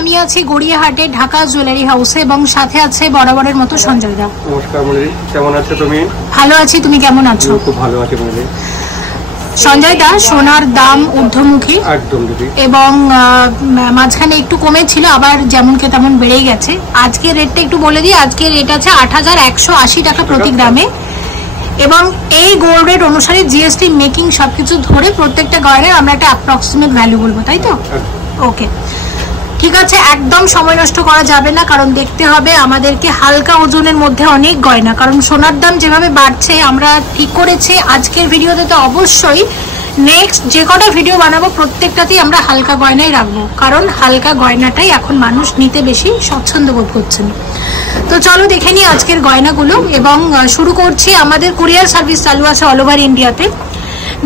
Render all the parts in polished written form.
আমি আছি গড়িয়াহাটে ঢাকা জুয়েলারি হাউসে এবং সাথে আছে বরাবরের মতো সঞ্জয় দা। নমস্কার মলি, কেমন আছো তুমি? ভালো আছি, তুমি কেমন আছো? খুব ভালো আছি মলি। সঞ্জয় দা, সোনার দাম ঊর্ধ্বমুখী একদম দিদি, এবং মাঝখানে একটু কমেছিল, আবার যেমনকে তেমন বেড়েই গেছে। আজকে রেটটা একটু বলে দিই, আজকে রেট আছে ৮,১৮০ টাকা প্রতি গ্রামে এবং এই গোল্ড রেট অনুসারে জিএসটি মেকিং সবকিছু ধরে প্রত্যেকটা গয়নার আমরা একটা অ্যাপ্রক্সিমেট ভ্যালু বলবো, তাই তো? ওকে, ঠিক আছে। একদম সময় নষ্ট করা যাবে না, কারণ দেখতে হবে আমাদেরকে হালকা ওজনের মধ্যে অনেক গয়না, কারণ সোনার দাম যেভাবে বাড়ছে আমরা ঠিক করেছি আজকের ভিডিওতে তো অবশ্যই নেক্সট যে কটা ভিডিও বানাবো প্রত্যেকটাতেই আমরা হালকা গয়নাই রাখবো, কারণ হালকা গয়নাটাই এখন মানুষ নিতে বেশি স্বচ্ছন্দ বোধ করছেন। তো চলো দেখে নিই আজকের গয়নাগুলো এবং শুরু করছি। আমাদের কুরিয়ার সার্ভিস চালু আছে অল ওভার ইন্ডিয়াতে।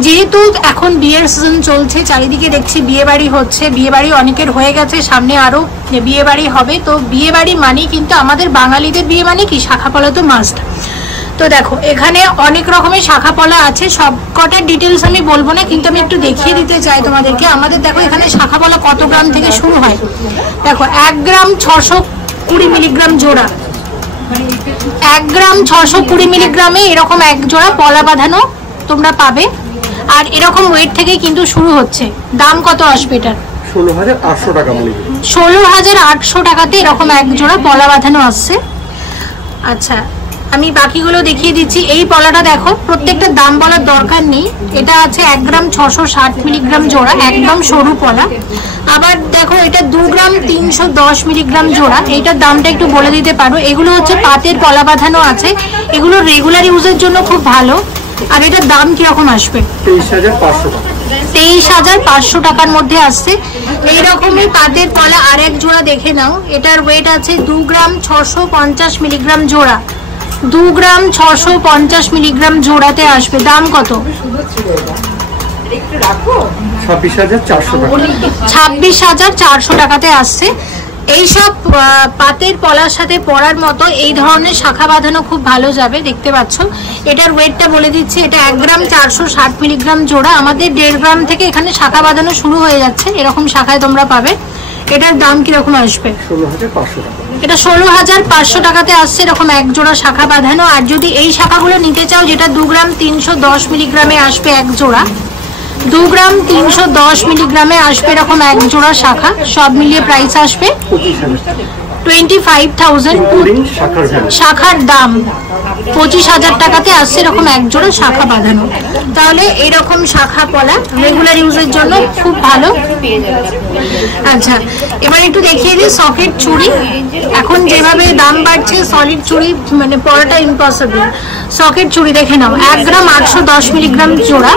যেহেতু এখন বিয়ের সিজন চলছে, চারিদিকে দেখছি বিয়ে বাড়ি হচ্ছে, বিয়ে বাড়ি অনেকের হয়ে গেছে, সামনে আরো বিয়ে বাড়ি হবে। তো বিয়ে বাড়ি মানে কিন্তু আমাদের বাঙালিদের বিয়ে মানে কি শাখাপলা তো মাস্ট। তো দেখো এখানে অনেক রকমের শাখাপলা আছে, সব কটার ডিটেলস আমি বলবো না, কিন্তু আমি একটু দেখিয়ে দিতে চাই তোমাদেরকে। আমাদের দেখো এখানে শাখাপলা কত গ্রাম থেকে শুরু হয়। দেখো 1 গ্রাম 620 মিলিগ্রাম জোড়া, 1 গ্রাম 620 মিলিগ্রামে এরকম এক জোড়া পলা বাঁধানো তোমরা পাবে। আর এরকম ওয়েট থেকে কিন্তু শুরু হচ্ছে। দাম কত আসবে এটার? 16,800 টাকা। 16,800 টাকাতে এরকম এক জোড়া পলা বাঁধানো আসছে। আচ্ছা, আমি বাকিগুলো দেখিয়ে দিচ্ছি। এই পলাটা দেখো, প্রত্যেকটা দাম বলার দরকার নেই। এটা আছে 1 গ্রাম 660 মিলিগ্রাম জোড়া, একদম সরু পলা। আবার দেখো এটা 2 গ্রাম 310 মিলিগ্রাম জোড়া, এইটার দামটা একটু বলে দিতে পারো। এগুলো হচ্ছে পাতের পলা বাঁধানো আছে, এগুলো রেগুলার ইউজের জন্য খুব ভালো। আর এটার দাম কিরকম আসবে? 23,500 টাকা। 23,500 টাকার মধ্যে আসছে। এইরকমই পাতের পলা আর এক জোড়া দেখে নাও। এটার ওয়েট আছে 2 গ্রাম 650 মিলিগ্রাম জোড়া, 2 গ্রাম 650 মিলিগ্রাম জোড়াতে আসবে। দাম কত? 26,400 টাকাতে আসছে। এইসব পাতের পলার সাথে পরার মতো এই ধরনের শাখা বাঁধানো খুব ভালো যাবে, দেখতে পাচ্ছ। এটার ওয়েটটা বলে দিচ্ছি, এটা 1 গ্রাম 460 মিলিগ্রাম জোড়া। আমাদের 1.5 গ্রাম থেকে এখানে শাখা বাঁধানো শুরু হয়ে যাচ্ছে, এরকম শাখায় তোমরা পাবে। এটার দাম কিরকম আসবে? 16,500 টাকা। এটা 16,500 টাকাতে আসছে এরকম এক জোড়া শাখা বাঁধানো। আর যদি এই শাখাগুলো নিতে চাও, যেটা 2 গ্রাম 310 মিলিগ্রামে আসবে এক জোড়া, 2 গ্রাম 310 মিলিগ্রামে আসবে এরকম এক জোড়া শাখা, সব মিলিয়ে প্রাইস আসবে 25,000। শাখার দাম 25,000 টাকাতে আসছে এরকম এক জোড়া শাখা বাঁধানো। তাহলে এরকম শাখা পলা রেগুলার ইউজের জন্য খুব ভালো। আচ্ছা, এবার একটু দেখিয়ে দিই সকেট চুড়ি। এখন যেভাবে দাম বাড়ছে সলিড চুড়ি মানে পরাটা ইম্পসিবল। সকেট চুড়ি দেখে নাও, 1 গ্রাম 810 মিলিগ্রাম জোড়া।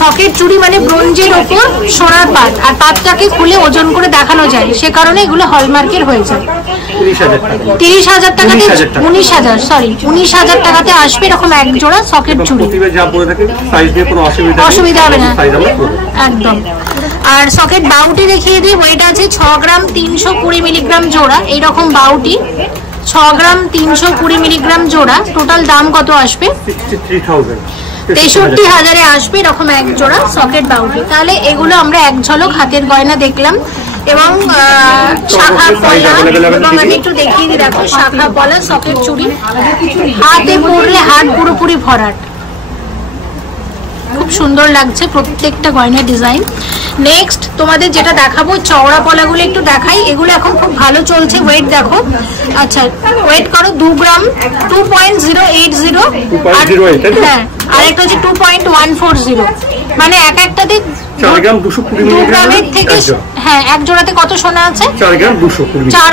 সকেট চুড়ি মানে ব্রোঞ্জের ওপর সোনার পাত, আর পাতটাকে খুলে ওজন করে দেখানো যায়, সে কারণে এগুলো হলমার্কের হয়ে যায়। 30,000 টাকাতে 19,000 টাকাতে আসবে এরকম এক জোড়া সকেট চুড়ি। অসুবিধা হবে না একদম। আর সকেট বাউটি দেখিয়ে দিই। ওয়েট আছে 6 গ্রাম 320 মিলিগ্রাম জোড়া, এইরকম বাউটি 6 গ্রাম 320 মিলিগ্রাম জোড়া। টোটাল দাম কত আসবে? 63,000-এ আসবে এরকম এক জোড়া সকেট বাউটি। তাহলে এগুলো আমরা এক ঝলক হাতের গয়না দেখলাম এবং শাখা পলা, এবং আমি একটু দেখিয়ে দিই। দেখো শাখা পলা সকেট চুড়ি, হাতে পরলে হাত পুরোপুরি ভরাট, খুব সুন্দর লাগছে প্রত্যেকটা গয়নার ডিজাইন। নেক্সট তোমাদের যেটা দেখাবো চওড়া পলাগুলো একটু দেখাই। এগুলো এখন খুব ভালো চলছে। ওয়েট দেখো, আচ্ছা ওয়েট করো 2 গ্রাম 2.080, হ্যাঁ আর একটা হচ্ছে 2.140, মানে এক একটাতে 2 গ্রামের থেকে। হ্যাঁ, এক জোড়াতে কত সোনা আছে? 4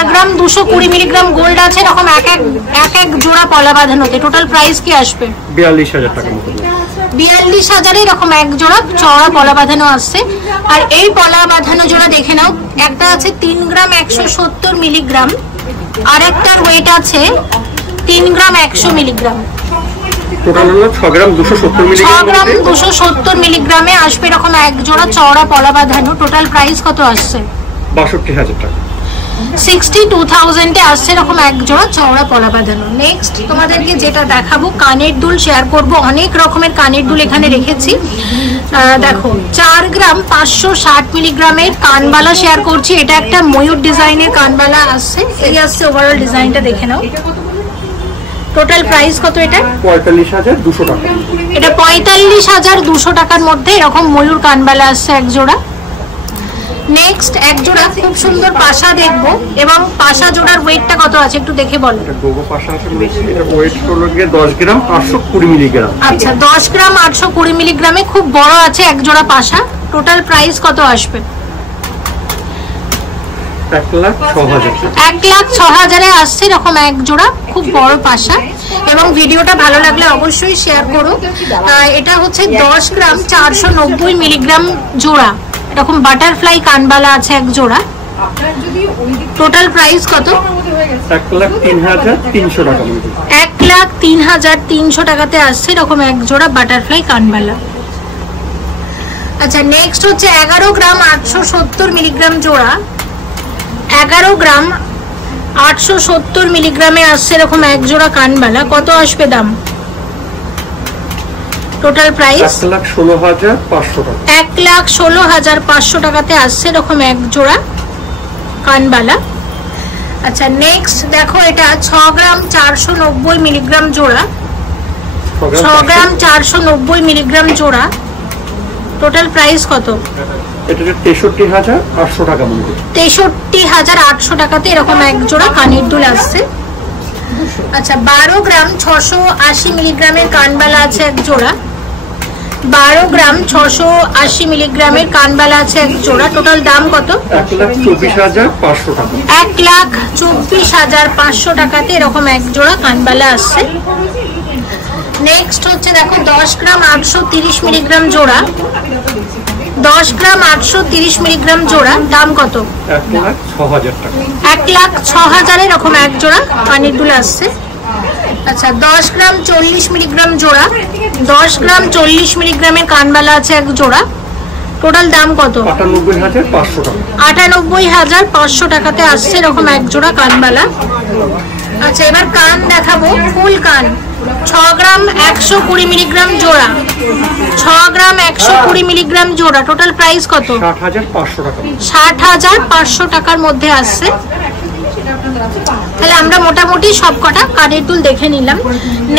গ্রাম 220 মিলিগ্রাম গোল্ড আছে এরকম এক জোড়া পলা বাঁধানোতে। টোটাল প্রাইস কি আসবে? 42,000 টাকা মতো। 42,000 এরকম এক জোড়া চওড়া পলা বাঁধানো আসছে। আর এই পলা বাঁধানো জোড়া দেখে নাও, একটা আছে 3 গ্রাম 170 মিলিগ্রাম, আর একটার ওয়েট আছে 3 গ্রাম 100 মিলিগ্রাম। টোটাল হলো 6 গ্রাম 270 মিলিগ্রামে আসবে এরকম এক জোড়া চওড়া পলা বাঁধানো। টোটাল প্রাইস কত আসছে? 62,000 টাকা। 62,000 এ আসছে এরকম এক জোড়া চওড়া পলা বাঁধানো। নেক্সট তোমাদেরকে যেটা দেখাবো কানের দুল শেয়ার করব, অনেক রকমের কানের দুল এখানে রেখেছি। দেখো 4 গ্রাম 560 মিলিগ্রামের কানবালা শেয়ার করছি। এটা একটা ময়ূর ডিজাইনের কানবালা আসছে, এই আসছে ওভারঅল ডিজাইনটা দেখে নাও। টোটাল প্রাইস কত এটা? 45,200 টাকা। এটা 45,200 টাকার মধ্যে এরকম ময়ূর কানবালা আসছে এক জোড়া। নেক্সট এক জোড়া খুব সুন্দর পাশা দেখবো, এবং পাশা জোড়ার ওয়েটটা কত আছে একটু দেখে বলো। এটা গোগো পাশা আছে, এটা ওয়েট হলো 10 গ্রাম 820 মিলিগ্রাম। আচ্ছা 10 গ্রাম 820 মিলিগ্রামে খুব বড় আছে এক জোড়া পাশা। টোটাল প্রাইস কত আসবে? 1,06,000 এ আসছে এরকম এক জোড়া খুব বড় পাশা। এবং ভিডিওটা ভালো লাগলে অবশ্যই শেয়ার করো। এটা হচ্ছে 10 গ্রাম 490 মিলিগ্রাম জোড়া, এরকম বাটারফ্লাই কানবালা আছে এক জোড়া। টোটাল প্রাইস কত? 1,03,300 টাকা। 1,03,300 টাকাতে আসছে এরকম এক জোড়া বাটারফ্লাই কানবালা। আচ্ছা নেক্সট হচ্ছে 11 গ্রাম 870 মিলিগ্রাম জোড়া। 11 গ্রাম 870 মিলিগ্রামে আসছে এরকম এক জোড়া কানবালা। কত আসবে দাম? টোটাল প্রাইস 1,16,500 টাকা। 1,16,500 টাকাতে আসছে এরকম এক জোড়া কানবালা। আচ্ছা নেক্সট দেখো এটা 6 গ্রাম 490 মিলিগ্রাম জোড়া। 6 গ্রাম 490 মিলিগ্রাম জোড়া। টোটাল প্রাইস কত? এটা 63,800 টাকা। 63,800 টাকাতে এরকম এক জোড়া কানের দুল আসছে। আচ্ছা 12 গ্রাম 680 মিলিগ্রামের কানবালা আছে এক জোড়া। 12 গ্রাম 680 মিলিগ্রামের কানবালা আছে এক জোড়া। টোটাল দাম কত? 1,24,500 টাকা। 1,24,500 টাকাতে এরকম এক জোড়া কানবালা আসছে। নেক্সট হচ্ছে দেখো 10 গ্রাম 830 মিলিগ্রাম জোড়া। 10 গ্রাম 830 মিলিগ্রাম জোড়া। দাম কত? 1,06,000 টাকা। 1,06,000 এরকম এক জোড়া কানের দুল আসছে। আচ্ছা 10 গ্রাম 40 মিলিগ্রাম জোড়া। 10 গ্রাম 40 মিলিগ্রামের কানবালা আছে এক জোড়া। টোটাল দাম কত? 98,500 টাকা। 98,500 টাকাতে আসছে এরকম এক জোড়া কানবালা। আচ্ছা এবার কান দেখাবো, ফুল কান। 6 গ্রাম 120 মিলিগ্রাম জোড়া। 6 গ্রাম 120 মিলিগ্রাম জোড়া। টোটাল প্রাইস কত? 60,500 টাকা। 60,500 টাকার মধ্যে আসছে। তাহলে আমরা মোটামুটি সব কটা কানের দুল দেখে নিলাম।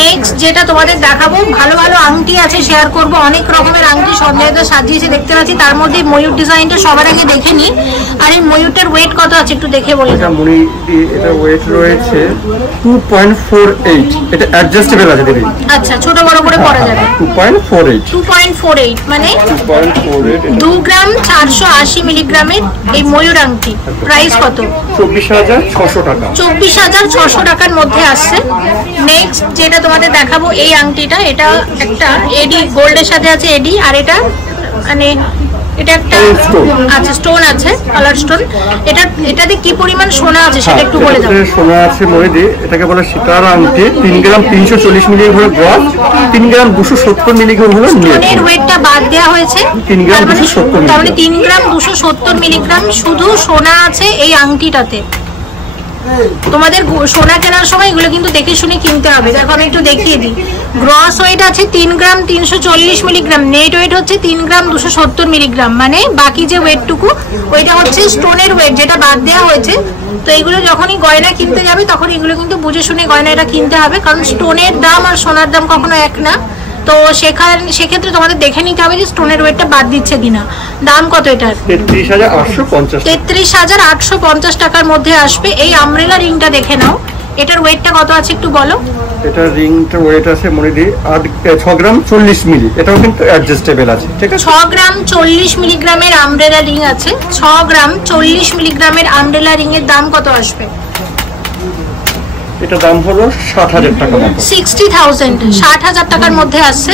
নেক্সট যেটা তোমাদের দেখাবো, ভালো ভালো আংটি আছে শেয়ার করব। অনেক রকমের আংটি সঞ্জয়দা সাজিয়েছে দেখতে পাচ্ছি, তার মধ্যে ময়ূর ডিজাইনটা সবার আগে দেখে নিই। আর এই ময়ূরটার ওয়েট কত আছে একটু দেখে বলে দাও। এটা ওয়েট রয়েছে 2.48। এটা অ্যাডজাস্টেবল আছে দিদি। আচ্ছা ছোট বড় করে পরা যাবে। 2.48 মানে 2 গ্রাম 480 মিলিগ্রামের এই ময়ূর আংটি। প্রাইস কত? 24,600 টাকা। 24,600 টাকার মধ্যে আসছে। নেক্সট যেটা তোমাদের দেখাবো এই আংটিটা, এটা একটা এডি গোল্ডের সাথে আছে এডি, আর এটা মানে এটা একটা আচ্ছা স্টোন আছে, কালার স্টোন। এটাতে কি পরিমাণ সোনা আছে সেটা একটু বলে দাও। সোনা আছে ময়ূরী, এটাকে বলে সীতার আংটি। 3 গ্রাম 340 মিলিগ্রাম হলো গ্রস, 3 গ্রাম 270 মিলিগ্রাম হলো স্টোনের ওয়েটটা বাদ দেওয়া হয়েছে। 3 গ্রাম 270। তার মানে 3 গ্রাম 270 মিলিগ্রাম শুধু সোনা আছে এই আংটিটাতে। তোমাদের সোনা কেনার সময় এগুলো কিন্তু দেখে শুনে কিনতে হবে। দেখো আমি একটু দেখিয়ে দিই। গ্রস ওয়েট আছে 3 গ্রাম 340 মিলিগ্রাম, নেট ওয়েট হচ্ছে 3 গ্রাম 270 মিলিগ্রাম, মানে বাকি যে ওয়েটটুকু ওইটা হচ্ছে স্টোনের ওয়েট যেটা বাদ দেওয়া হয়েছে। তো এগুলো যখনই গয়না কিনতে যাবে তখন এগুলো কিন্তু বুঝে শুনে গয়নাটা কিনতে হবে, কারণ স্টোনের দাম আর সোনার দাম কখনো এক না। তো সেক্ষেত্রে তোমাদের দেখে নিতে হবে যে স্টোনের ওয়েটটা বাদ দিচ্ছে কিনা। দাম কত এটার? 33,850 টাকার মধ্যে আসবে। এই আমব্রেলা রিংটা দেখে নাও, এটার ওয়েটটা কত আছে একটু বলো। এটা রিংটা ওয়েট আছে মনিদি 6 গ্রাম 40 মিলি। এটাও কিন্তু অ্যাডজাস্টেবল আছে, ঠিক আছে। 6 গ্রাম 40 মিলিগ্রামের আমব্রেলা রিং আছে। 6 গ্রাম 40 মিলিগ্রামের আমব্রেলা রিং এর দাম কত আসবে? এটা দাম হলো 60,000 টাকা মতো। 60,000 টাকার মধ্যে আসছে।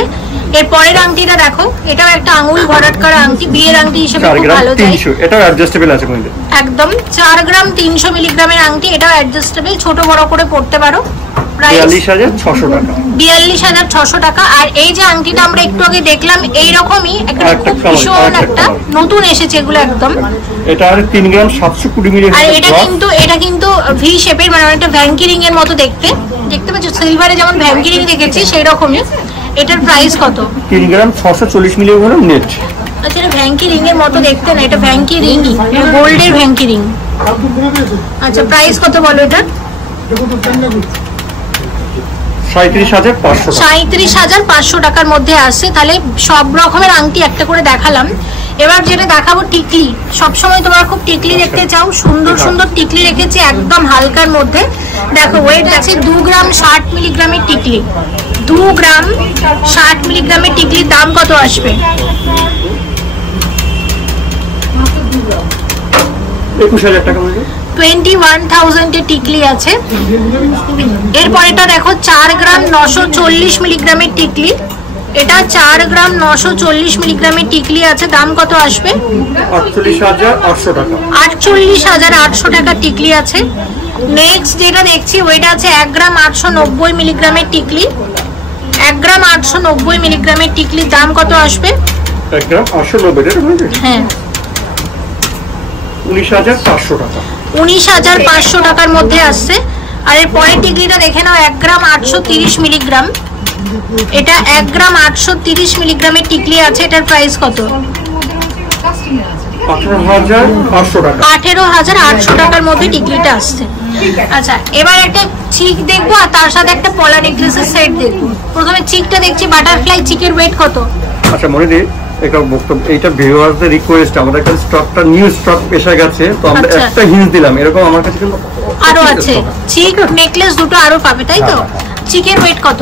এর পরের আংটিটা দেখো, এটাও একটা আঙুল ভরাট করা আংটি, বিয়ের আংটি হিসেবে খুব ভালো যায়। 300, এটাও অ্যাডজাস্টেবল আছে মনিদি। একদম 4 গ্রাম 300 মিলিগ্রামের আংটি, এটাও অ্যাডজাস্টেবল, ছোট বড় করে পড়তে পারো। প্রাইস 42,600 টাকা। 42,600 টাকা। আর এই যে আংটিটা আমরা একটু আগে দেখলাম এইরকমই একটা ভীষণ একটা নতুন এসেছে এগুলো একদম, এটা আর 3 গ্রাম 720 মিলি। আর এটা কিন্তু ভি শেপের, মানে একটা ভ্যাঙ্কি রিং এর মতো দেখতে পাচ্ছ, সিলভারে যেমন ভ্যাঙ্কি রিং দেখেছি সেই রকমই। এটার প্রাইস কত? 3 গ্রাম 640 মিলি হলো নেট। আচ্ছা, এটা ভ্যাঙ্কি রিং এর মতো দেখতে না, এটা ভ্যাঙ্কি রিংই, গোল্ডের ভ্যাঙ্কি রিং। আচ্ছা, প্রাইস কত বলো এটা? 37,500 টাকার মধ্যে আসছে। তাহলে সব রকমের আংটি একটা করে দেখালাম। এবার যেটা দেখাবো টিকলি, সবসময় তোমরা খুব টিকলি দেখতে চাও, সুন্দর সুন্দর টিকলি রেখেছি একদম হালকার মধ্যে। দেখো ওয়েট আছে 2 গ্রাম 60 মিলিগ্রামের টিকলি, 2 গ্রাম 60 মিলিগ্রামের টিকলির দাম কত আসবে? 21,000 টাকা। 21,000 এর টিকলি আছে। এরপর এটা দেখো 4 গ্রাম 940 মিলিগ্রামের টিকলি, এটা 4 গ্রাম 940 মিলিগ্রামের টিকলি আছে, দাম কত আসবে? 48,800 টাকা। 48,800 টাকা টিকলি আছে। নেক্সট যেটা দেখছি ওইটা আছে 1 গ্রাম 890 মিলিগ্রামের টিকলি, 1 গ্রাম 890 মিলিগ্রামের টিকলির দাম কত আসবে? 1 গ্রাম 890, হ্যাঁ 19,500 টাকা। 19,500 টাকার মধ্যে আসছে। আর এর পরের টিকলিটা দেখে নাও 1 গ্রাম 830 মিলিগ্রাম, এটা 1 গ্রাম 830 মিলিগ্রামের টিকলি আছে, এটার প্রাইস কত? 18,500 টাকা। 18,800 টাকার মধ্যে টিকলিটা আসছে। আচ্ছা, এবার একটা চিক দেখবো আর তার সাথে একটা পলা নেকলেসের সেট দেখবো। প্রথমে চিকটা দেখছি, বাটারফ্লাই চিকের ওয়েট কত? আচ্ছা মনে একটা বক্তব্য, এইটা ভিউয়ারদের রিকোয়েস্ট, আমাদের কাছে স্টকটা নিউ স্টক এসে গেছে, তো আমরা একটা হিন্ট দিলাম, এরকম আমার কাছে কিন্তু আরো আছে। চিক নেকলেস দুটো আরো পাবে, তাই তো? চিকের ওয়েট কত?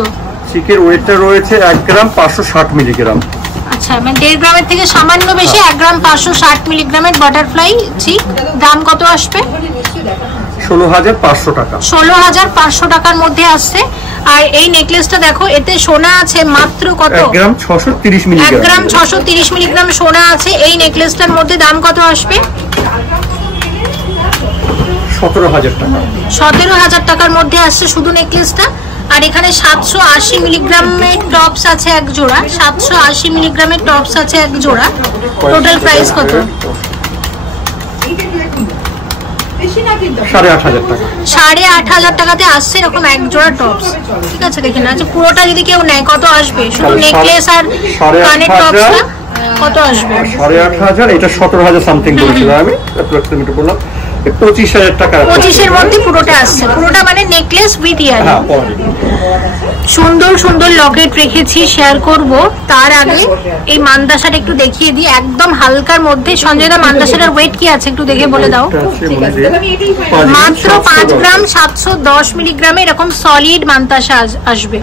চিকের ওয়েটটা রয়েছে 1 গ্রাম 560 মিলিগ্রাম। আচ্ছা, মানে 1.5 গ্রামের থেকে সামান্য বেশি, 1 গ্রাম 560 মিলিগ্রামের বাটারফ্লাই চিক, দাম কত আসবে? 16,500 টাকা। 16,500 টাকার মধ্যে আসছে। আর এই নেকলেসটা দেখো, এতে সোনা আছে মাত্র কত? 1 গ্রাম 630 মিলিগ্রাম। 1 গ্রাম 630 মিলিগ্রাম সোনা আছে। এই নেকলেসটার মধ্যে দাম কত আসবে? 17,000 টাকা। 17,000 টাকার মধ্যে আসছে শুধু নেকলেসটা। আর এখানে 780 মিলিগ্রামের টপস আছে এক জোড়া, 780 মিলিগ্রামের টপস আছে এক জোড়া। টোটাল প্রাইস কত? 8,500 টাকা। 8,500 টাকাতে আসছে এরকম এক জোড়া টপস। ঠিক আছে, দেখে না। আচ্ছা, পুরোটা যদি কেউ নেয় কত আসবে? শুধু নেকলেস আর কানের টপসটা কত আসবে? 8,500, এটা 17,000 সামথিং বলেছিলাম আমি, অ্যাপ্রক্সিমেট বললাম। 25,000 টাকা। 25-এর মধ্যে পুরোটা আসছে, পুরোটা মানে নেকলেস উইথ ইয়ারিং। সুন্দর সুন্দর লকেট রেখেছি, শেয়ার করব। তার আগে এই মান্দাসাটা একটু দেখিয়ে দিই, একদম হালকার মধ্যে। সঞ্জয় দা, মান্দাসাটার ওয়েট কি আছে একটু দেখে বলে দাও। মাত্র 5 গ্রাম 710 মিলিগ্রামে এরকম সলিড মান্দাসা আসবে,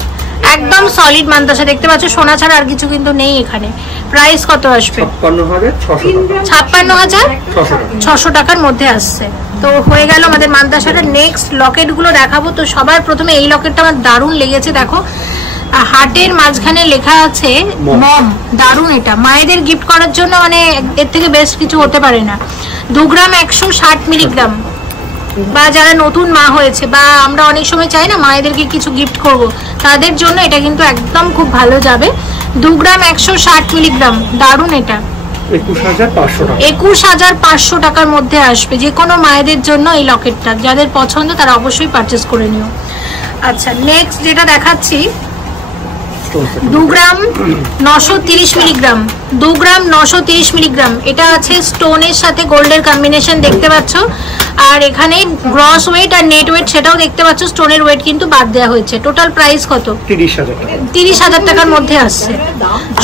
একদম সলিড মান্দাসা। দেখতে পাচ্ছ, সোনা ছাড়া আর কিছু কিন্তু নেই এখানে। প্রাইস কত আসবে? 56,600 টাকার মধ্যে আসছে। তো হয়ে গেল আমাদের মান্দাসাটার। নেক্সট লকেট গুলো দেখাবো। তো সবার প্রথমে এই লকেটটা আমার দারুণ লেগেছে। দেখো, হার্টের মাঝখানে লেখা আছে মম, দারুণ। এটা মায়েদের গিফট করার জন্য, মানে এর থেকে বেস্ট কিছু হতে পারে না। 2 গ্রাম 160 মিলিগ্রাম, বা যারা নতুন মা হয়েছে, বা আমরা অনেক সময় চাই না মায়েদেরকে কিছু গিফট করব, তাদের জন্য এটা কিন্তু একদম খুব ভালো যাবে। 2 গ্রাম 160 মিলিগ্রাম, দারুণ। এটা 21,500 টাকার মধ্যে আসবে। যে কোনো মায়েদের জন্য এই লকেটটা যাদের পছন্দ তারা অবশ্যই পারচেস করে নিও। আচ্ছা, নেক্সট যেটা দেখাচ্ছি 2 গ্রাম 930 মিলিগ্রাম, 2 গ্রাম 930 মিলিগ্রাম। এটা আছে স্টোনের সাথে গোল্ডের কম্বিনেশন, দেখতে পাচ্ছ। আর এখানে গ্রস ওয়েট আর নেট ওয়েট সেটাও দেখতে পাচ্ছ, স্টোনের ওয়েট কিন্তু বাদ দেওয়া হয়েছে। টোটাল প্রাইস কত? 30,000 টাকার মধ্যে আসছে।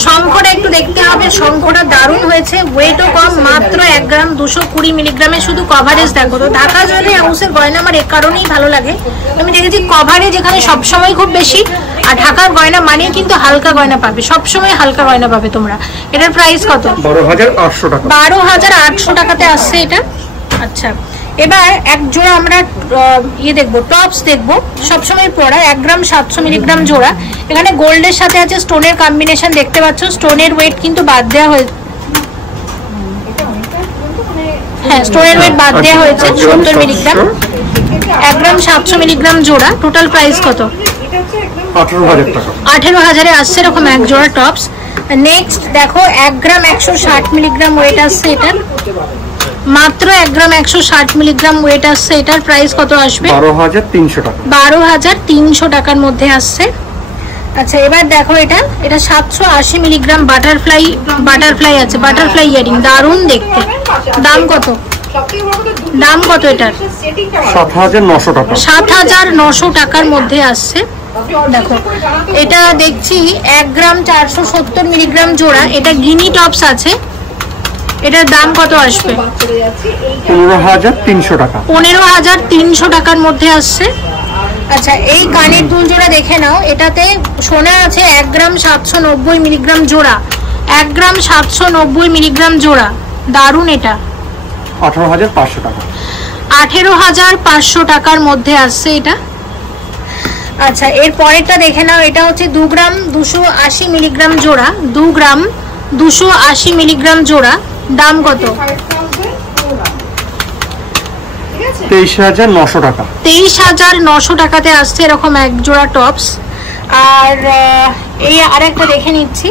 শঙ্খটা একটু দেখতে হবে, শঙ্খটা দারুণ হয়েছে, ওয়েটও কম, মাত্র 1 গ্রাম 220 মিলিগ্রামে। শুধু কভারেজ দেখো তো, ঢাকা জুয়েলারি হাউসের গয়না আমার এর কারণেই ভালো লাগে। আমি দেখেছি কভারেজ এখানে সবসময় খুব বেশি, আর ঢাকার গয়না মানে কিন্তু হালকা গয়না পাবে, সবসময় হালকা গয়না পাবে তোমরা। এটার প্রাইস কত? 12,800 টাকা। 12,800 টাকাতে আসছে এটা। আচ্ছা, এবার এক জোড়া আমরা দেখবো, টপস দেখবো, সবসময় পরা 1 গ্রাম 700 মিলিগ্রাম জোড়া। এখানে গোল্ডের সাথে আছে স্টোনের কম্বিনেশন, দেখতে পাচ্ছ। স্টোনের ওয়েট কিন্তু বাদ দেওয়া হয়েছে, হ্যাঁ স্টোনের ওয়েট বাদ দেওয়া হয়েছে 70 মিলিগ্রাম। 1 গ্রাম 700 মিলিগ্রাম জোড়া। টোটাল প্রাইস কত? 18,000 টাকা। 18,000-এ আসছে এরকম এক জোড়া টপস। নেক্সট দেখো 1 গ্রাম 160 মিলিগ্রাম ওয়েট আসছে এটার, মাত্র 1 গ্রাম 160 মিলিগ্রাম ওয়েট আসছে। এটার প্রাইস কত আসবে? 12,300 টাকা। 12,300 টাকার মধ্যে আসছে। আচ্ছা এবার দেখো এটা 780 মিলিগ্রাম বাটারফ্লাই আছে, বাটারফ্লাই ইয়ারিং, দারুণ দেখতে। দাম কত? দাম কত এটার? 7,900 টাকা। 7,900 টাকার মধ্যে আসছে। দেখো এটা দেখছি 1 গ্রাম 470 মিলিগ্রাম জোড়া, এটা গিনি টপস আছে। এটার দাম কত আসবে? 15,300 টাকা। 15,300 টাকার মধ্যে আসছে। আচ্ছা এই কানের দুল জোড়া দেখে নাও, এটাতে সোনা আছে 1 গ্রাম 790 মিলিগ্রাম জোড়া, 1 গ্রাম 790 মিলিগ্রাম জোড়া, দারুণ। এটা 18,500 টাকা। 18,500 টাকার মধ্যে আসছে এটা। আচ্ছা এর পরেরটা দেখে নাও, এটা হচ্ছে 2 গ্রাম 280 মিলিগ্রাম জোড়া, 2 গ্রাম 280 মিলিগ্রাম জোড়া, দাম কত? 23,900 টাকা। 23,900 টাকাতে আসছে এরকম এক জোড়া টপস। আর এই আরেকটা দেখে নিচ্ছি,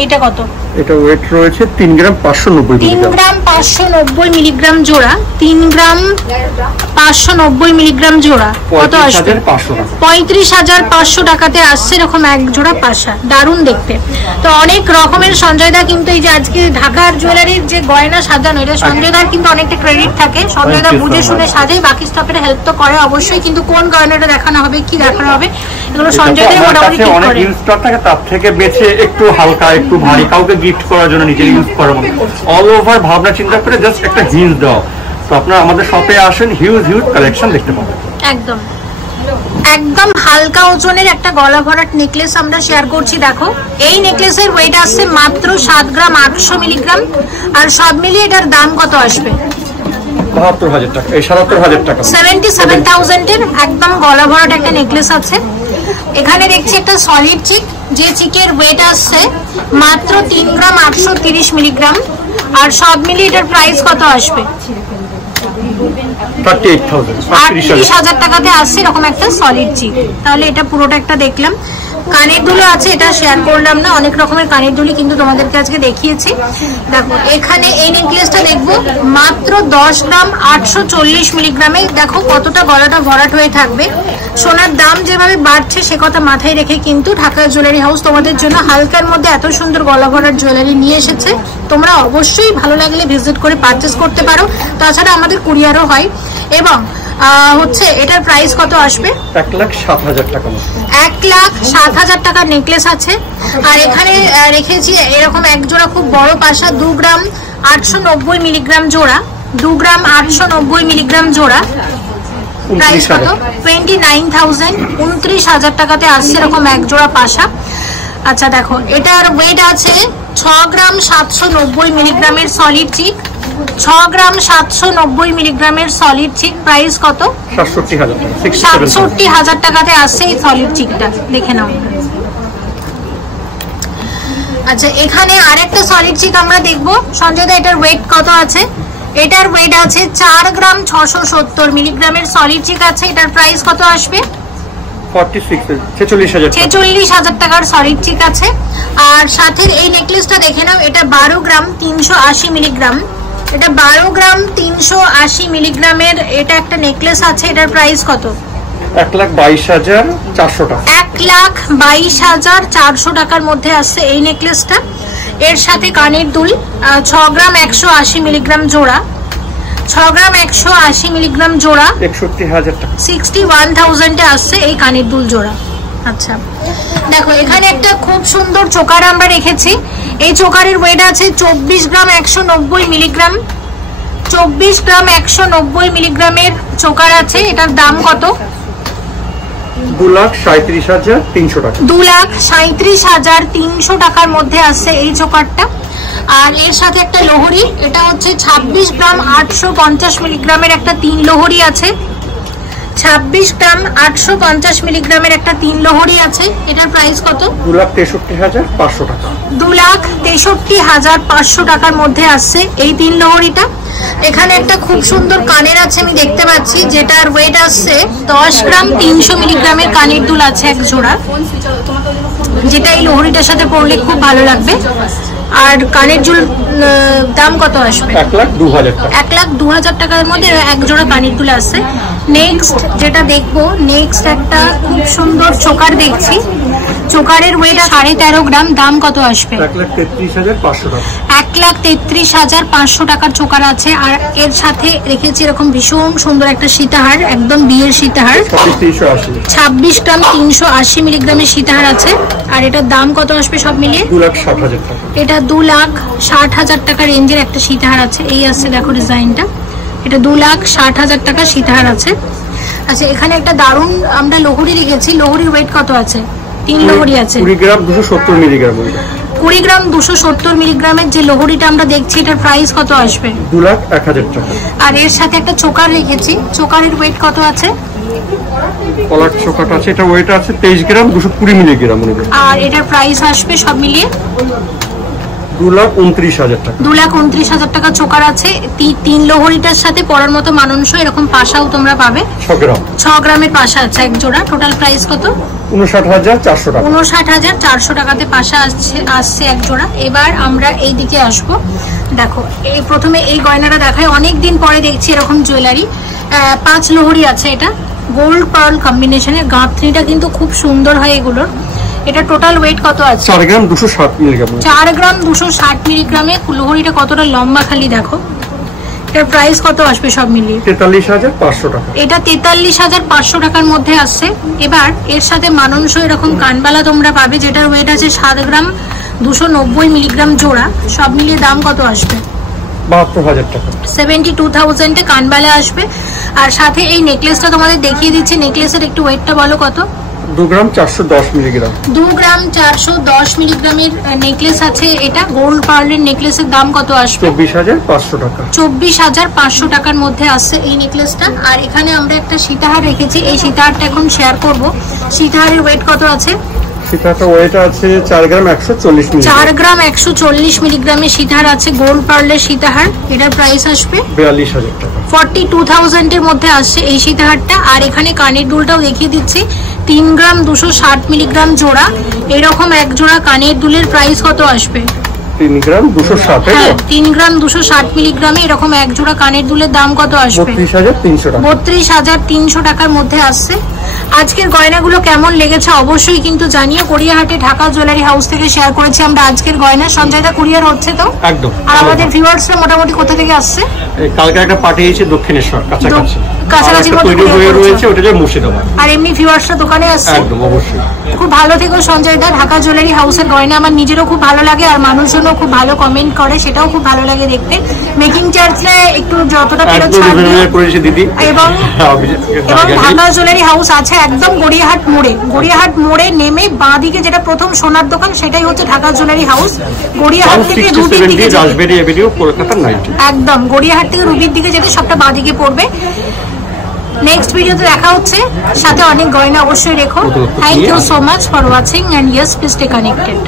এইটা কত? এটা ওয়েট রয়েছে 3 গ্রাম 590 3 মিলিগ্রাম। গ্রাম 590 মিলিগ্রাম জোড়া, 3 গ্রাম 590 মিলিগ্রাম জোড়া, কত আসবে? 35,500 টাকাতে আসছে এরকম এক জোড়া পাশা, দারুণ দেখতে। তো অনেক রকমের সঞ্জয়দা কিন্তু এই যে আজকে ঢাকার জুয়েলারির যে গয়না সাজানো, এটা সঞ্জয়দার কিন্তু অনেকটা ক্রেডিট থাকে। সঞ্জয়দা বুঝে শুনে সাজাই, বাকি স্টকের হেল্প তো করে অবশ্যই, কিন্তু কোন গয়নাটা দেখানো হবে, কি দেখানো হবে, এগুলো সঞ্জয়দাই মোটামুটি ঠিক অনেক করে। ইউজ স্টক থাকে, তার থেকে বেছে একটু হালকা একটু ভারী কাউকে গিফট করার জন্য, নিজে ইউজ করার মতো অল ওভার ভাবনা চিন্তা করে জাস্ট একটা হিন্স দাও। তো আপনারা আমাদের শপে আসেন, হিউজ কালেকশন দেখতে পাবেন। একদম একদম হালকা ওজনের একটা গলা ভরাট নেকলেস আমরা শেয়ার করছি। দেখো এই নেকলেসের ওয়েট আসছে মাত্র 7 গ্রাম 800 মিলিগ্রাম, আর সব মিলিয়ে এটার দাম কত আসবে? 72,000 টাকা। এই 77,000 টাকা। 77,000 এর একদম গলা ভরাট একটা নেকলেস আছে। এখানে দেখছি একটা সলিড চিক, যে চিকের ওয়েট আসছে মাত্র 3 গ্রাম 830 মিলিগ্রাম, আর সব মিলিয়ে এটার প্রাইস কত আসবে? 38,000 টাকাতে আসছে এরকম একটা সলিড চিক। তাহলে এটা পুরোটা একটা দেখলাম। কানের দুলো আছে, এটা শেয়ার করলাম না, অনেক রকমের কানের দুলি কিন্তু তোমাদেরকে আজকে দেখিয়েছি। দেখো এখানে এই নেকলেসটা দেখবো মাত্র 10 গ্রাম 840 মিলিগ্রামে। দেখো কতটা গলাটা ভরাট হয়ে থাকবে। সোনার দাম যেভাবে বাড়ছে সে কথা মাথায় রেখে কিন্তু ঢাকা জুয়েলারি হাউস তোমাদের জন্য হালকার মধ্যে এত সুন্দর গলা ভরাট জুয়েলারি নিয়ে এসেছে। তোমরা অবশ্যই ভালো লাগলে ভিজিট করে পারচেস করতে পারো। তাছাড়া আমাদের কুরিয়ারও হয়। এবং হচ্ছে এটার প্রাইস কত আসবে? 1,07,000 টাকা। 1,07,000 টাকার নেকলেস আছে। আর এখানে রেখেছি এরকম এক জোড়া খুব বড় পাশা, 2 গ্রাম 890 মিলিগ্রাম জোড়া, 2 গ্রাম 890 মিলিগ্রাম জোড়া, প্রাইস কত? 29,000, 29,000 টাকাতে আসছে এরকম এক জোড়া পাশা। আচ্ছা দেখো এটার ওয়েট আছে 6 গ্রাম 790 মিলিগ্রামের সলিড চিক, 6 গ্রাম 790 মিলিগ্রামের সলিড চিক, প্রাইস কত? 67,000 টাকাতে আসছে এই সলিড চিকটা, দেখে নাও। আচ্ছা এখানে আরেকটা সলিড চিক আমরা দেখবো। সঞ্জয়দা এটার ওয়েট কত আছে? এটার ওয়েট আছে 4 গ্রাম 670 মিলিগ্রামের সলিড চিক আছে। এটার প্রাইস কত আসবে? 46,000 টাকার সলিড চিক আছে। আর সাথে এই নেকলেসটা দেখে নাও, এটা 12 গ্রাম 380 মিলিগ্রাম, এটা 12 গ্রাম 380 মিলিগ্রামের এটা একটা নেকলেস আছে। এটার প্রাইস কত? 1,22,400 টাকা। 1,22,400 টাকার মধ্যে আসছে এই নেকলেসটা। এর সাথে কানের দুল 6 গ্রাম 180 মিলিগ্রাম জোড়া, 6 গ্রাম 180 মিলিগ্রাম জোড়া, 61,000 টাকা। 61,000 আসছে এই কানের দুল জোড়া। আচ্ছা দেখো এখানে একটা খুব সুন্দর চোকার আমরা রেখেছি। এই চোকারের ওয়েট আছে 24 গ্রাম 190 মিলিগ্রাম, 24 গ্রাম 190 মিলিগ্রামের চোকার আছে। এটার দাম কত? 2,37,300 টাকা। 2,37,300 টাকার মধ্যে আসছে এই চোকারটা। আর এর সাথে একটা লোহরি, এটা হচ্ছে 26 গ্রাম 850 মিলিগ্রামের একটা 3 লোহরি আছে, 26 গ্রাম 850 মিলিগ্রামের একটা 3 লহরি আছে, এটার প্রাইস কত? 2,63,500 টাকা। 2,63,500 টাকার মধ্যে আসছে এই 3 লহরিটা। এখানে একটা খুব সুন্দর কানের আছে আমি দেখতে পাচ্ছি, যেটার ওয়েট আসছে 10 গ্রাম 300 মিলিগ্রামের কানের দুল আছে এক জোড়া, যেটা এই লহরিটার সাথে পরলে খুব ভালো লাগবে। আর কানের দুল দাম কত আসবে? 1,02,000 টাকা। 1,02,000 টাকার মধ্যে এক জোড়া কানের দুল আসছে। নেক্সট যেটা দেখবো, নেক্সট একটা খুব সুন্দর চোকার দেখছি। চোকারের ওয়েট 13.5 গ্রাম, দাম কত আসবে? 1,33,500 টাকা। 1,33,500 টাকার চোকার আছে। আর এর সাথে রেখেছি এরকম ভীষণ সুন্দর একটা সীতাহার, একদম বিয়ের সীতাহার, 26 গ্রাম 380 মিলিগ্রামের সীতাহার আছে। আর এটার দাম কত আসবে সব মিলিয়ে? 2,60,000 টাকা। এটা 2,60,000 টাকা রেঞ্জের একটা সীতাহার আছে। এই আসছে দেখো ডিজাইনটা, এটা 2,60,000 টাকা সীতাহার আছে। আচ্ছা, এখানে একটা দারুণ আমরা লহরি রেখেছি। লহরির ওয়েট কত আছে? 3 লহরি আছে, 20 গ্রাম 270 মিলিগ্রাম। 20 গ্রাম 270 মিলিগ্রামের যে লহরিটা আমরা দেখছি, এটার প্রাইস কত আসবে? 2,01,000 টাকা। আর এর সাথে একটা চোকার রেখেছি, চোকারের ওয়েট কত আছে? কলার চোকাটা আছে, এটা ওয়েট আছে 23 গ্রাম 220 মিলিগ্রাম। আর এটার প্রাইস আসবে সব মিলিয়ে 2,29,000 টাকা। 2,29,000 টাকা চোকার আছে। 3 লহরিটার সাথে পরার মতো মানানসই এরকম পাশাও তোমরা পাবে। 6 গ্রামের পাশা আছে এক জোড়া। টোটাল প্রাইস কত? 59,400 টাকা। 59,400 টাকাতে পাশা আসছে এক জোড়া। এবার আমরা এই দিকে আসবো। দেখো, এই প্রথমে এই গয়নাটা দেখায়, অনেকদিন পরে দেখছি এরকম জুয়েলারি। 5 লহরি আছে, এটা গোল্ড পার্ল কম্বিনেশনের। গাঁথনিটা কিন্তু খুব সুন্দর হয় এগুলোর। এটা টোটাল ওয়েট কত আছে? 4 গ্রাম 260 মিলিগ্রাম। 4 গ্রাম 260 মিলিগ্রামে লহরিটা কতটা লম্বা খালি দেখো। এটার প্রাইস কত আসবে সব মিলিয়ে? 43,500 টাকা। এটা 43,500 টাকার মধ্যে আসছে। এবার এর সাথে মানানসই এরকম কানবালা তোমরা পাবে, যেটার ওয়েট আছে 7 গ্রাম 290 মিলিগ্রাম জোড়া। সব মিলিয়ে দাম কত আসবে? 72,000 টাকা। 72,000 কানবালা আসবে। আর সাথে এই নেকলেসটা তোমাদের দেখিয়ে দিচ্ছি। নেকলেসের একটু ওয়েটটা বলো কত? 2 গ্রাম 410 মিলিগ্রাম। 2 গ্রাম 410 মিলিগ্রামের নেকলেস আছে। এটা গোল্ড পার্লের নেকলেসের দাম কত আসবে? 24,500 টাকা। 24,500 টাকার মধ্যে আসছে এই নেকলেসটা। আর এখানে আমরা একটা সীতাহার রেখেছি, এই সীতাহারটা এখন শেয়ার করব। সীতাহারের ওয়েট কত আছে? সীতাহারটা ওয়েট আছে 4 গ্রাম 140 মিলিগ্রাম। 4 গ্রাম 140 মিলিগ্রামের সীতাহার আছে, গোল্ড পার্লের সীতাহার। এটার প্রাইস আসবে 42,000 টাকা। 42,000 এর মধ্যে আসছে এই সীতাহারটা। আর এখানে কানের দুলটাও দেখিয়ে দিচ্ছি, 3 গ্রাম 260 মিলিগ্রাম জোড়া। এরকম এক জোড়া কানের দুলের প্রাইস কত আসবে? 3 গ্রাম 260। হ্যাঁ, 3 গ্রাম 260 মিলিগ্রামে এরকম এক জোড়া কানের দুলের দাম কত আসবে? 32,300 টাকা। 32,300 টাকার মধ্যে আসছে। আজকের গয়নাগুলো কেমন লেগেছে অবশ্যই কিন্তু জানিও। গড়িয়াহাটে ঢাকা জুয়েলারি হাউস থেকে শেয়ার করেছি আমরা আজকের গয়না। সঞ্জয়দা, কুরিয়ার হচ্ছে তো? একদম। আর আমাদের ভিউয়ার্সরা মোটামুটি কোথা থেকে আসছে? কালকে একটা পাঠিয়েছি দক্ষিণেশ্বর, কাছাকাছি কাছাকাছি তৈরি হয়ে রয়েছে, ওটা যে মুর্শিদাবাদ। আর এমনি ভিউয়ার্সরা দোকানে আসছে? একদম, অবশ্যই। খুব ভালো থেকো সঞ্জয়দা। ঢাকা জুয়েলারি হাউসের গয়না আমার নিজেরও খুব ভালো লাগে, আর মানুষজনও খুব ভালো কমেন্ট করে, সেটাও খুব ভালো লাগে দেখতে। মেকিং চার্জে একটু যতটা পেরো ছাড় দিও। দিদি। এবং ঢাকা জুয়েলারি হাউস আছে একদম গড়িয়াহাট মোড়ে। গড়িয়াহাট মোড়ে নেমে বাঁ দিকে যেটা প্রথম সোনার দোকান, সেটাই হচ্ছে ঢাকা জুয়েলারি হাউস। গড়িয়াহাট থেকে রুবির দিকে একদম গড়িয়াহাট থেকে রুবির দিকে যেতে সবটা বাঁ দিকে পড়বে। নেক্সট ভিডিওতে দেখা হচ্ছে, সাথে অনেক গয়না অবশ্যই রেখো। Thank you so much for watching, and yes, please stay connected.